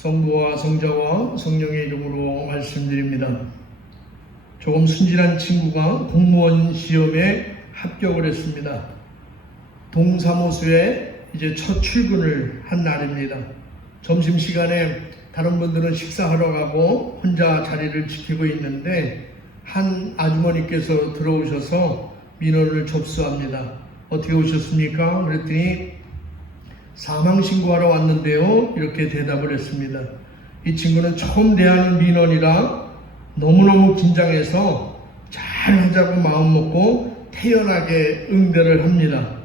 성부와 성자와 성령의 이름으로 말씀드립니다. 조금 순진한 친구가 공무원 시험에 합격을 했습니다. 동사무소에 이제 첫 출근을 한 날입니다. 점심시간에 다른 분들은 식사하러 가고 혼자 자리를 지키고 있는데 한 아주머니께서 들어오셔서 민원을 접수합니다. 어떻게 오셨습니까? 그랬더니 사망신고하러 왔는데요, 이렇게 대답을 했습니다. 이 친구는 처음 대하는 민원이라 너무너무 긴장해서 잘하자고 마음먹고 태연하게 응대를 합니다.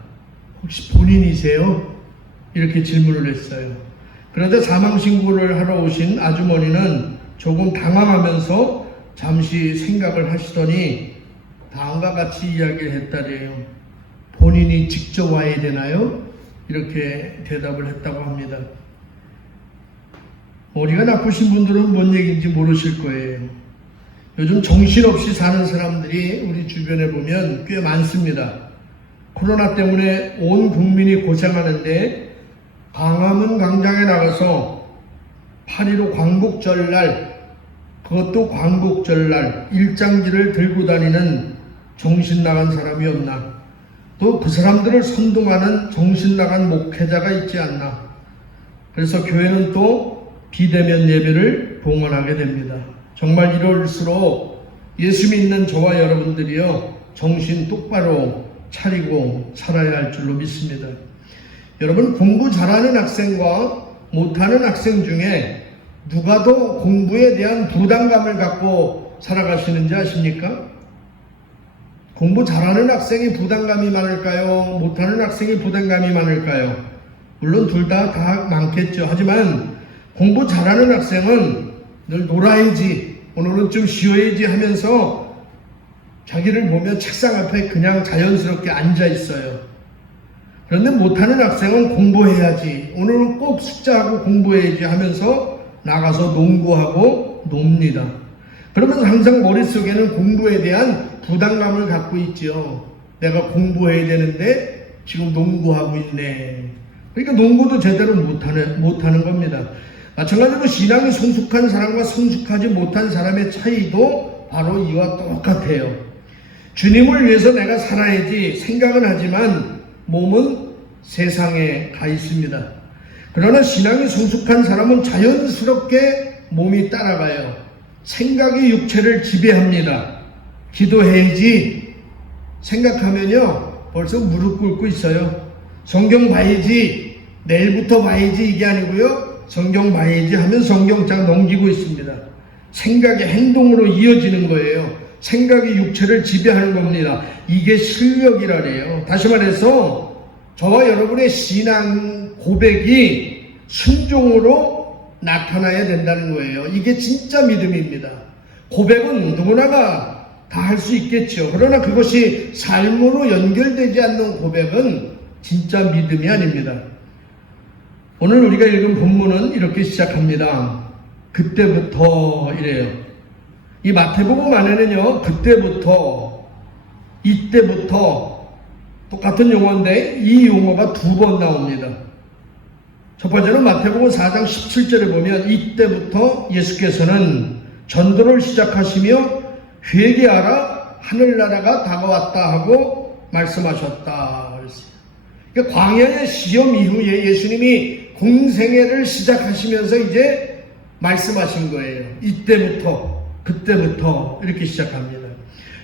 혹시 본인이세요? 이렇게 질문을 했어요. 그런데 사망신고를 하러 오신 아주머니는 조금 당황하면서 잠시 생각을 하시더니 다음과 같이 이야기를 했다래요. 본인이 직접 와야 되나요? 이렇게 대답을 했다고 합니다. 머리가 나쁘신 분들은 뭔 얘기인지 모르실 거예요. 요즘 정신없이 사는 사람들이 우리 주변에 보면 꽤 많습니다. 코로나 때문에 온 국민이 고생하는데 광화문 광장에 나가서 8.15 광복절날, 그것도 광복절날 일장기를 들고 다니는 정신 나간 사람이 없나? 또 그 사람들을 선동하는 정신 나간 목회자가 있지 않나? 그래서 교회는 또 비대면 예배를 봉헌하게 됩니다. 정말 이럴수록 예수 믿는 저와 여러분들이요, 정신 똑바로 차리고 살아야 할 줄로 믿습니다. 여러분, 공부 잘하는 학생과 못하는 학생 중에 누가 더 공부에 대한 부담감을 갖고 살아가시는지 아십니까? 공부 잘하는 학생이 부담감이 많을까요? 못하는 학생이 부담감이 많을까요? 물론 둘 다 많겠죠. 하지만 공부 잘하는 학생은 늘 놀아야지, 오늘은 좀 쉬어야지 하면서 자기를 보며 책상 앞에 그냥 자연스럽게 앉아 있어요. 그런데 못하는 학생은 공부해야지, 오늘은 꼭 숙제하고 공부해야지 하면서 나가서 농구하고 놉니다. 그러면서 항상 머릿속에는 공부에 대한 부담감을 갖고 있죠. 내가 공부해야 되는데 지금 농구하고 있네. 그러니까 농구도 제대로 못하는 겁니다. 마찬가지로 신앙이 성숙한 사람과 성숙하지 못한 사람의 차이도 바로 이와 똑같아요. 주님을 위해서 내가 살아야지 생각은 하지만 몸은 세상에 가 있습니다. 그러나 신앙이 성숙한 사람은 자연스럽게 몸이 따라가요. 생각이 육체를 지배합니다. 기도해야지 생각하면요 벌써 무릎 꿇고 있어요. 성경 봐야지, 내일부터 봐야지 이게 아니고요, 성경 봐야지 하면 성경장 넘기고 있습니다. 생각이 행동으로 이어지는 거예요. 생각이 육체를 지배하는 겁니다. 이게 실력이라래요. 다시 말해서 저와 여러분의 신앙 고백이 순종으로 나타나야 된다는 거예요. 이게 진짜 믿음입니다. 고백은 누구나가 다 할 수 있겠죠. 그러나 그것이 삶으로 연결되지 않는 고백은 진짜 믿음이 아닙니다. 오늘 우리가 읽은 본문은 이렇게 시작합니다. 그때부터 이래요. 이 마태복음 안에는요, 그때부터, 이때부터 똑같은 용어인데 이 용어가 2번 나옵니다. 첫 번째는 마태복음 4장 17절에 보면 이때부터 예수께서는 전도를 시작하시며 회개하라, 하늘나라가 다가왔다 하고 말씀하셨다. 그러니까 광야의 시험 이후에 예수님이 공생애를 시작하시면서 이제 말씀하신 거예요. 이때부터, 그때부터 이렇게 시작합니다.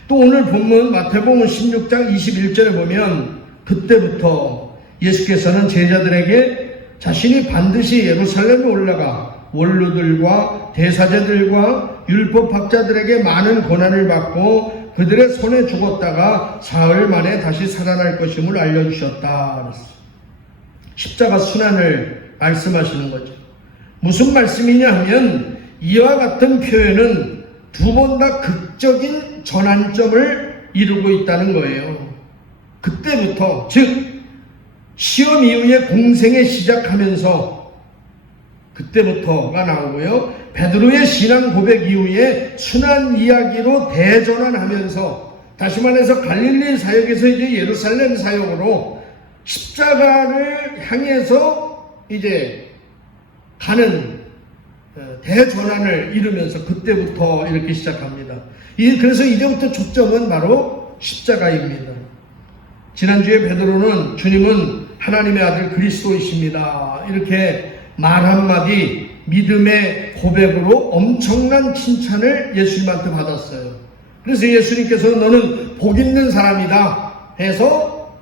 또 오늘 본문 마태복음 16장 21절에 보면 그때부터 예수께서는 제자들에게 자신이 반드시 예루살렘에 올라가 원로들과 대사제들과 율법학자들에게 많은 고난을 받고 그들의 손에 죽었다가 사흘 만에 다시 살아날 것임을 알려주셨다. 십자가 순환을 말씀하시는 거죠. 무슨 말씀이냐 하면 이와 같은 표현은 2번 다 극적인 전환점을 이루고 있다는 거예요. 그때부터, 즉 시험 이후에 공생에 시작하면서 그때부터가 나오고요. 베드로의 신앙 고백 이후에 순환 이야기로 대전환하면서 다시 말해서 갈릴리 사역에서 이제 예루살렘 사역으로 십자가를 향해서 이제 가는 대전환을 이루면서 그때부터 이렇게 시작합니다. 그래서 이제부터 초점은 바로 십자가입니다. 지난주에 베드로는 주님은 하나님의 아들 그리스도이십니다, 이렇게 말 한마디 믿음의 고백으로 엄청난 칭찬을 예수님한테 받았어요. 그래서 예수님께서는 너는 복 있는 사람이다 해서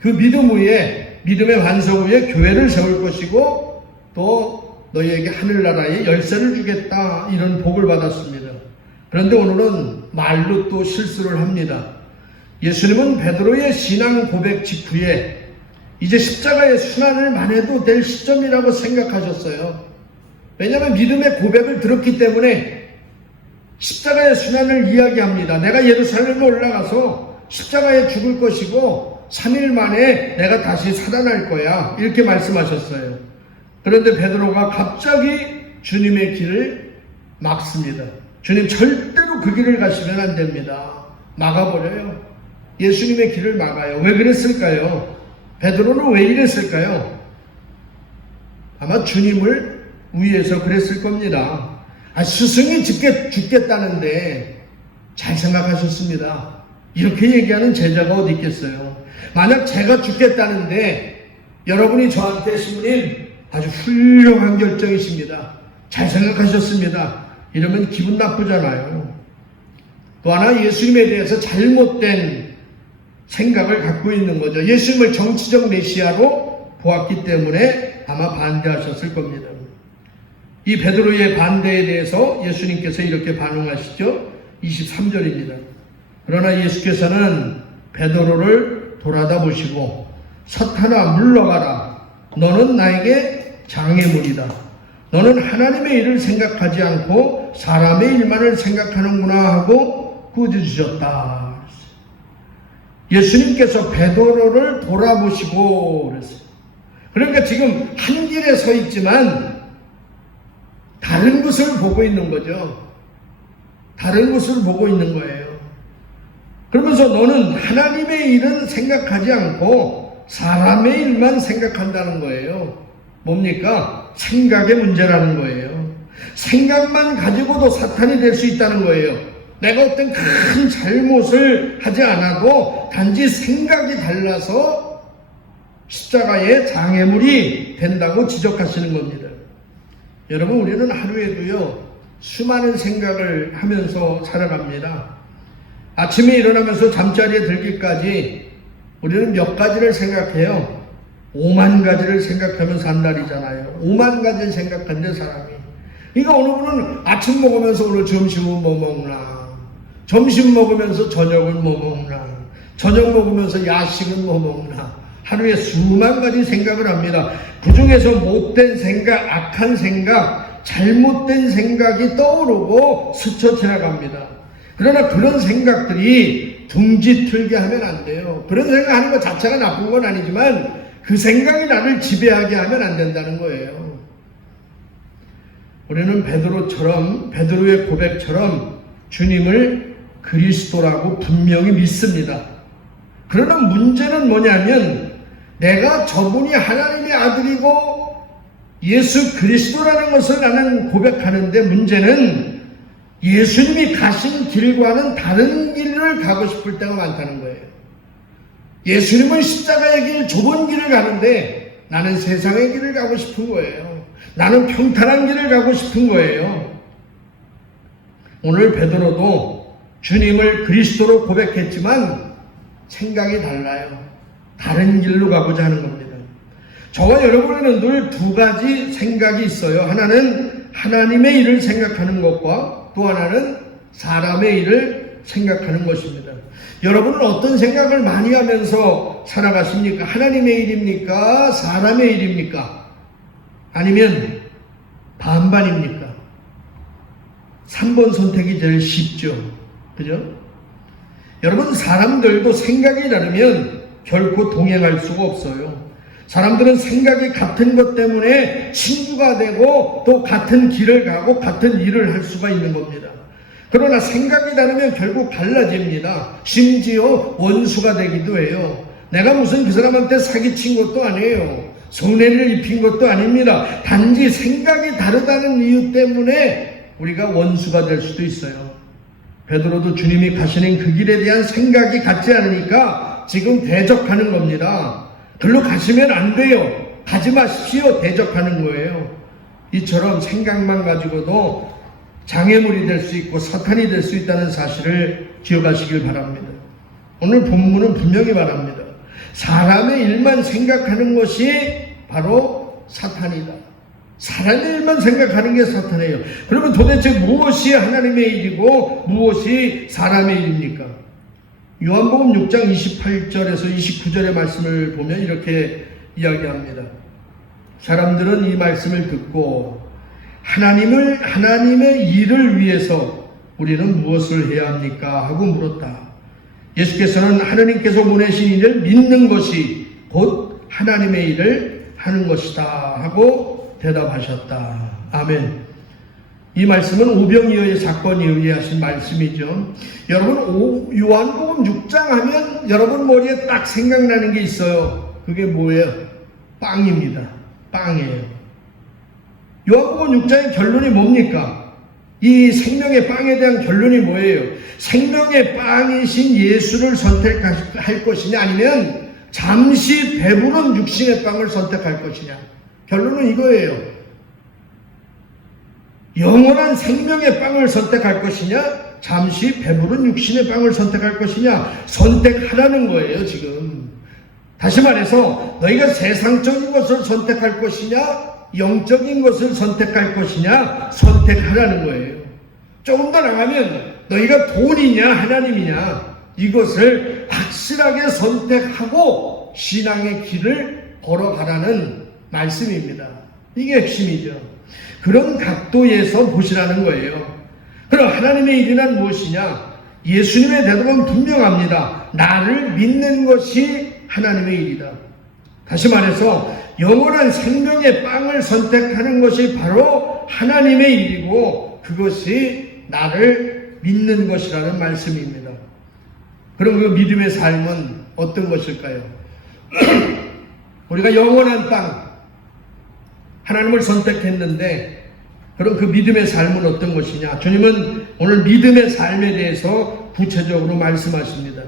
그 믿음 위에, 믿음의 반석 위에 교회를 세울 것이고 또 너희에게 하늘나라의 열쇠를 주겠다, 이런 복을 받았습니다. 그런데 오늘은 말로 또 실수를 합니다. 예수님은 베드로의 신앙 고백 직후에 이제 십자가의 순환을 만해도 될 시점이라고 생각하셨어요. 왜냐하면 믿음의 고백을 들었기 때문에 십자가의 순환을 이야기합니다. 내가 예루살렘에 올라가서 십자가에 죽을 것이고 3일 만에 내가 다시 살아날 거야, 이렇게 말씀하셨어요. 그런데 베드로가 갑자기 주님의 길을 막습니다. 주님 절대로 그 길을 가시면 안 됩니다. 막아버려요. 예수님의 길을 막아요. 왜 그랬을까요? 베드로는 왜 이랬을까요? 아마 주님을 위해서 그랬을 겁니다. 스승이 죽겠다는데 잘 생각하셨습니다. 이렇게 얘기하는 제자가 어디 있겠어요? 만약 제가 죽겠다는데 여러분이 저한테 신부님 아주 훌륭한 결정이십니다, 잘 생각하셨습니다, 이러면 기분 나쁘잖아요. 또 하나 예수님에 대해서 잘못된 생각을 갖고 있는 거죠. 예수님을 정치적 메시아로 보았기 때문에 아마 반대하셨을 겁니다. 이 베드로의 반대에 대해서 예수님께서 이렇게 반응하시죠. 23절입니다. 그러나 예수께서는 베드로를 돌아다 보시고 사탄아 물러가라, 너는 나에게 장애물이다. 너는 하나님의 일을 생각하지 않고 사람의 일만을 생각하는구나 하고 꾸짖으셨다. 예수님께서 베드로를 돌아보시고 그랬어요. 그러니까 지금 한 길에 서 있지만 다른 것을 보고 있는 거죠. 다른 것을 보고 있는 거예요. 그러면서 너는 하나님의 일은 생각하지 않고 사람의 일만 생각한다는 거예요. 뭡니까? 생각의 문제라는 거예요. 생각만 가지고도 사탄이 될 수 있다는 거예요. 내가 어떤 큰 잘못을 하지 않아도 단지 생각이 달라서 십자가의 장애물이 된다고 지적하시는 겁니다. 여러분, 우리는 하루에도요 수많은 생각을 하면서 살아갑니다. 아침에 일어나면서 잠자리에 들기까지 우리는 몇 가지를 생각해요. 5만 가지를 생각하면서 한 날이잖아요. 5만 가지를 생각한대 사람이. 그러니까 어느 분은 아침 먹으면서 오늘 점심은 뭐 먹나, 점심 먹으면서 저녁은 뭐 먹나, 저녁 먹으면서 야식은 뭐 먹나, 하루에 수만 가지 생각을 합니다. 그 중에서 못된 생각, 악한 생각, 잘못된 생각이 떠오르고 스쳐 지나갑니다. 그러나 그런 생각들이 둥지 틀게 하면 안 돼요. 그런 생각하는 것 자체가 나쁜 건 아니지만 그 생각이 나를 지배하게 하면 안 된다는 거예요. 우리는 베드로처럼, 베드로의 고백처럼 주님을 그리스도라고 분명히 믿습니다. 그러나 문제는 뭐냐면 내가 저분이 하나님의 아들이고 예수 그리스도라는 것을 나는 고백하는데 문제는 예수님이 가신 길과는 다른 길을 가고 싶을 때가 많다는 거예요. 예수님은 십자가의 길, 좁은 길을 가는데 나는 세상의 길을 가고 싶은 거예요. 나는 평탄한 길을 가고 싶은 거예요. 오늘 베드로도 주님을 그리스도로 고백했지만 생각이 달라요. 다른 길로 가고자 하는 겁니다. 저와 여러분에는 늘 두 가지 생각이 있어요. 하나는 하나님의 일을 생각하는 것과 또 하나는 사람의 일을 생각하는 것입니다. 여러분은 어떤 생각을 많이 하면서 살아가십니까? 하나님의 일입니까? 사람의 일입니까? 아니면 반반입니까? 3번 선택이 제일 쉽죠. 그죠? 여러분, 사람들도 생각이 다르면 결코 동행할 수가 없어요. 사람들은 생각이 같은 것 때문에 친구가 되고 또 같은 길을 가고 같은 일을 할 수가 있는 겁니다. 그러나 생각이 다르면 결국 갈라집니다. 심지어 원수가 되기도 해요. 내가 무슨 그 사람한테 사기친 것도 아니에요. 손해를 입힌 것도 아닙니다. 단지 생각이 다르다는 이유 때문에 우리가 원수가 될 수도 있어요. 베드로도 주님이 가시는 그 길에 대한 생각이 같지 않으니까 지금 대적하는 겁니다. 글로 가시면 안 돼요. 가지 마십시오. 대적하는 거예요. 이처럼 생각만 가지고도 장애물이 될 수 있고 사탄이 될 수 있다는 사실을 기억하시길 바랍니다. 오늘 본문은 분명히 말합니다. 사람의 일만 생각하는 것이 바로 사탄이다. 사람의 일만 생각하는 게 사탄이에요. 그러면 도대체 무엇이 하나님의 일이고 무엇이 사람의 일입니까? 요한복음 6장 28절에서 29절의 말씀을 보면 이렇게 이야기합니다. 사람들은 이 말씀을 듣고 하나님의 일을 위해서 우리는 무엇을 해야 합니까? 하고 물었다. 예수께서는 하나님께서 보내신 일을 믿는 것이 곧 하나님의 일을 하는 것이다 하고 대답하셨다. 아멘. 이 말씀은 오병이어의 사건에 의해 하신 말씀이죠. 여러분 요한복음 6장 하면 여러분 머리에 딱 생각나는 게 있어요. 그게 뭐예요? 빵입니다. 빵이에요. 요한복음 6장의 결론이 뭡니까? 이 생명의 빵에 대한 결론이 뭐예요? 생명의 빵이신 예수를 선택할 것이냐 아니면 잠시 배부른 육신의 빵을 선택할 것이냐. 결론은 이거예요. 영원한 생명의 빵을 선택할 것이냐 잠시 배부른 육신의 빵을 선택할 것이냐 선택하라는 거예요. 지금 다시 말해서 너희가 세상적인 것을 선택할 것이냐 영적인 것을 선택할 것이냐 선택하라는 거예요. 조금 더 나가면 너희가 돈이냐 하나님이냐 이것을 확실하게 선택하고 신앙의 길을 걸어가라는 말씀입니다. 이게 핵심이죠. 그런 각도에서 보시라는 거예요. 그럼 하나님의 일이란 무엇이냐? 예수님의 대답은 분명합니다. 나를 믿는 것이 하나님의 일이다. 다시 말해서 영원한 생명의 빵을 선택하는 것이 바로 하나님의 일이고 그것이 나를 믿는 것이라는 말씀입니다. 그럼 그 믿음의 삶은 어떤 것일까요? 우리가 영원한 땅 하나님을 선택했는데 그럼 그 믿음의 삶은 어떤 것이냐? 주님은 오늘 믿음의 삶에 대해서 구체적으로 말씀하십니다.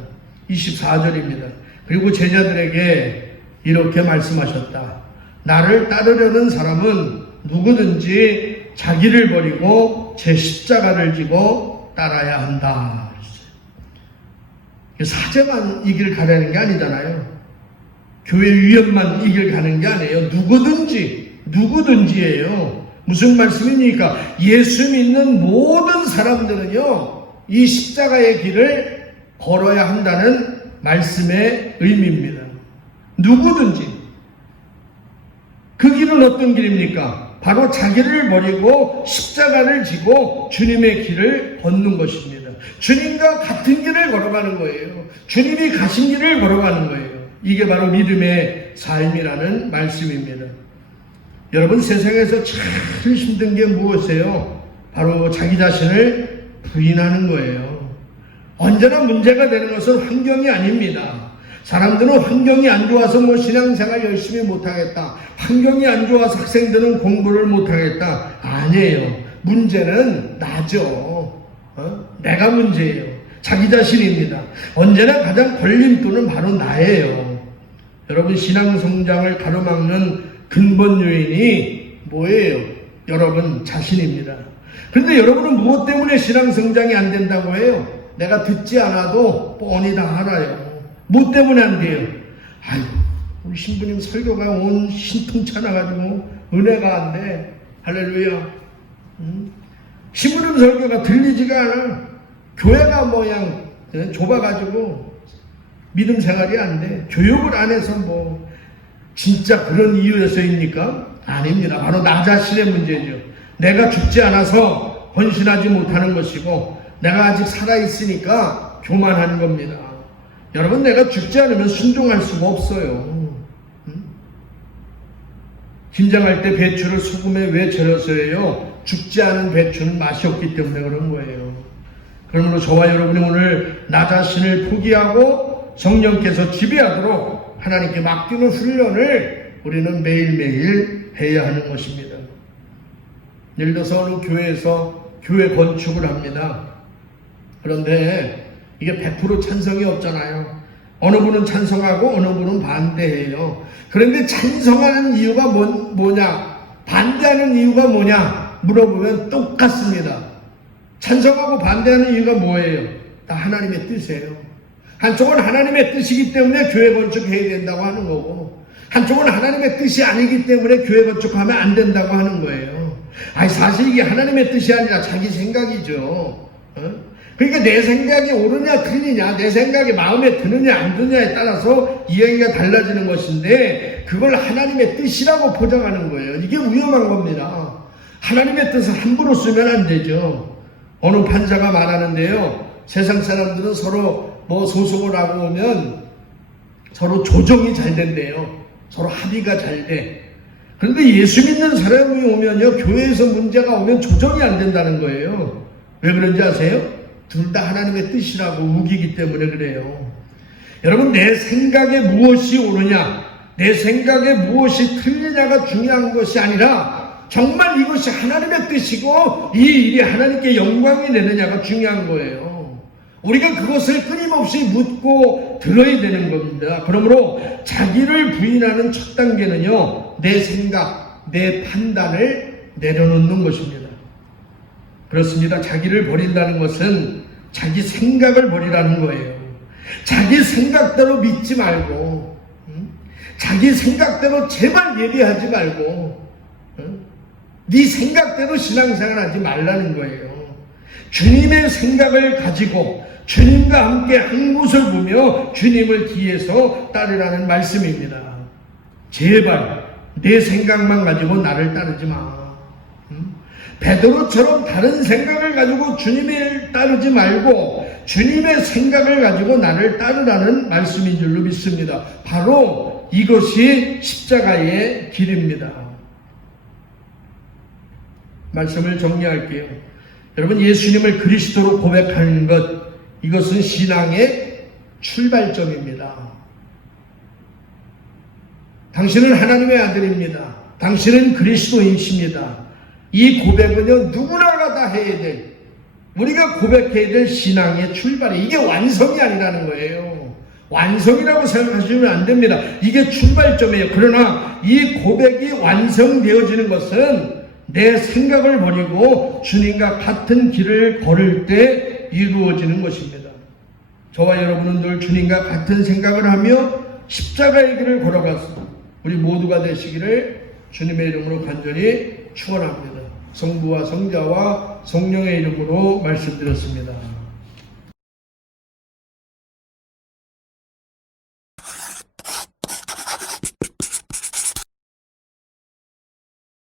24절입니다. 그리고 제자들에게 이렇게 말씀하셨다. 나를 따르려는 사람은 누구든지 자기를 버리고 제 십자가를 지고 따라야 한다. 사제만 이 길 가려는 게 아니잖아요. 교회 위원만 이 길 가는 게 아니에요. 누구든지예요. 무슨 말씀입니까? 예수 믿는 모든 사람들은요, 이 십자가의 길을 걸어야 한다는 말씀의 의미입니다. 누구든지. 그 길은 어떤 길입니까? 바로 자기를 버리고 십자가를 지고 주님의 길을 걷는 것입니다. 주님과 같은 길을 걸어가는 거예요. 주님이 가신 길을 걸어가는 거예요. 이게 바로 믿음의 삶이라는 말씀입니다. 여러분 세상에서 제일 힘든 게 무엇이에요? 바로 자기 자신을 부인하는 거예요. 언제나 문제가 되는 것은 환경이 아닙니다. 사람들은 환경이 안 좋아서 뭐 신앙생활 열심히 못하겠다. 환경이 안 좋아서 학생들은 공부를 못하겠다. 아니에요. 문제는 나죠. 내가 문제예요. 자기 자신입니다. 언제나 가장 걸림돌은 바로 나예요. 여러분 신앙 성장을 가로막는 근본 요인이 뭐예요? 여러분 자신입니다. 그런데 여러분은 무엇 때문에 신앙 성장이 안 된다고 해요? 내가 듣지 않아도 뻔히 다 알아요. 뭐 때문에 안 돼요? 아이고 우리 신부님 설교가 온 신통차 나가지고 은혜가 안 돼. 할렐루야. 신부님 설교가 들리지가 않아. 교회가 모양 좁아가지고 믿음 생활이 안 돼. 교육을 안 해서 뭐 진짜 그런 이유에서입니까? 아닙니다. 바로 나 자신의 문제죠. 내가 죽지 않아서 헌신하지 못하는 것이고 내가 아직 살아있으니까 교만한 겁니다. 여러분 내가 죽지 않으면 순종할 수가 없어요. 김장할 때 배추를 소금에 왜 절여서 해요? 죽지 않은 배추는 맛이 없기 때문에 그런 거예요. 그러므로 저와 여러분이 오늘 나 자신을 포기하고 성령께서 지배하도록 하나님께 맡기는 훈련을 우리는 매일매일 해야 하는 것입니다. 예를 들어서 어느 교회에서 교회 건축을 합니다. 그런데 이게 100% 찬성이 없잖아요. 어느 분은 찬성하고 어느 분은 반대해요. 그런데 찬성하는 이유가 뭐냐? 반대하는 이유가 뭐냐? 물어보면 똑같습니다. 찬성하고 반대하는 이유가 뭐예요? 다 하나님의 뜻이에요. 한쪽은 하나님의 뜻이기 때문에 교회 건축해야 된다고 하는 거고, 한쪽은 하나님의 뜻이 아니기 때문에 교회 건축하면 안 된다고 하는 거예요. 아니, 사실 이게 하나님의 뜻이 아니라 자기 생각이죠. 그러니까 내 생각이 옳으냐 틀리냐, 내 생각이 마음에 드느냐 안 드느냐에 따라서 이야기가 달라지는 것인데, 그걸 하나님의 뜻이라고 포장하는 거예요. 이게 위험한 겁니다. 하나님의 뜻을 함부로 쓰면 안 되죠. 어느 판사가 말하는데요, 세상 사람들은 서로 소송을 하고 오면 서로 조정이 잘 된대요. 서로 합의가 잘 돼. 그런데 예수 믿는 사람이 오면요, 교회에서 문제가 오면 조정이 안 된다는 거예요. 왜 그런지 아세요? 둘 다 하나님의 뜻이라고 우기기 때문에 그래요. 여러분, 내 생각에 무엇이 옳으냐, 내 생각에 무엇이 틀리냐가 중요한 것이 아니라 정말 이것이 하나님의 뜻이고 이 일이 하나님께 영광이 되느냐가 중요한 거예요. 우리가 그것을 끊임없이 묻고 들어야 되는 겁니다. 그러므로 자기를 부인하는 첫 단계는요, 내 생각, 내 판단을 내려놓는 것입니다. 그렇습니다. 자기를 버린다는 것은 자기 생각을 버리라는 거예요. 자기 생각대로 믿지 말고, 자기 생각대로 제발 예배하지 말고, 네 생각대로 신앙생활 하지 말라는 거예요. 주님의 생각을 가지고 주님과 함께 한 곳을 보며 주님을 뒤에서 따르라는 말씀입니다. 제발 내 생각만 가지고 나를 따르지 마. 베드로처럼 다른 생각을 가지고 주님을 따르지 말고 주님의 생각을 가지고 나를 따르라는 말씀인 줄로 믿습니다. 바로 이것이 십자가의 길입니다. 말씀을 정리할게요. 여러분, 예수님을 그리스도로 고백하는 것, 이것은 신앙의 출발점입니다. 당신은 하나님의 아들입니다. 당신은 그리스도인이십니다. 이 고백은요, 누구나가 다 해야 될, 우리가 고백해야 될 신앙의 출발이, 이게 완성이 아니라는 거예요. 완성이라고 생각하시면 안 됩니다. 이게 출발점이에요. 그러나 이 고백이 완성되어지는 것은 내 생각을 버리고 주님과 같은 길을 걸을 때 이루어지는 것입니다. 저와 여러분은 늘 주님과 같은 생각을 하며 십자가의 길을 걸어가서 우리 모두가 되시기를 주님의 이름으로 간절히 축원합니다. 성부와 성자와 성령의 이름으로 말씀드렸습니다.